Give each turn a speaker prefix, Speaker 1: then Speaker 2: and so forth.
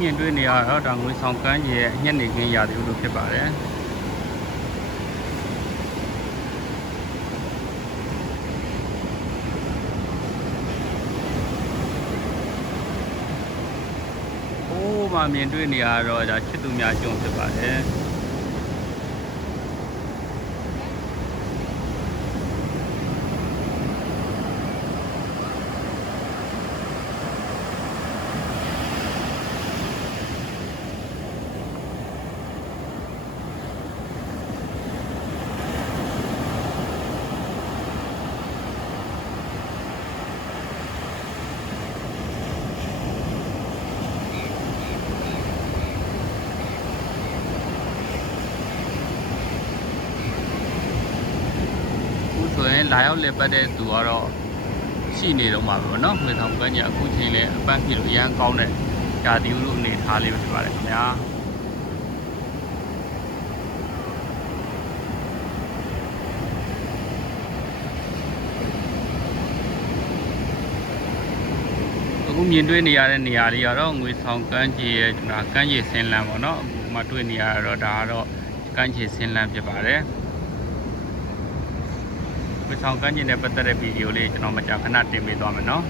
Speaker 1: မြင်တွေ့နေရတော့ဒါငွေဆောင်ကမ်းကြီးရဲ့ညနေခင်းရာသီဥတုဖြစ်ပါတယ်ဟိုးမှမြင်တွေ့နေရတော့ဒါချစ်သူများကျုံဖြစ်ပါတယ် ဆိုရင်လာရောက်လည်ပတ်တဲ့သူကတော့ရှိနေတော့မှာပဲပေါ့နော်ငွေဆောင်ကမ်းကြီးအခုချိန်လဲအပန်းဖြေလို့အရန်ကောင်းတဲ့ဓာတိဥလိုအနေထားလေးပဲဖြစ်ပါတယ်ခင်ဗျာအခုမြင်တွေ့နေရတဲ့နေရာလေးကတော့ငွေဆောင်ကမ်းခြေရဲ့ဒါကမ်းခြေဆင်းလန်းပေါ့နော်အခုမှတွေ့နေရတော့ဒါကတော့ကမ်းခြေဆင်းလန်းဖြစ်ပါတယ်ဝေ ဆောင်ကမ်းခြေနဲ့ပတ်သက်တဲ့ဗီဒီယိုလေးကျွန်တော်မကြာခဏတင်ပေးသွားမယ်နော်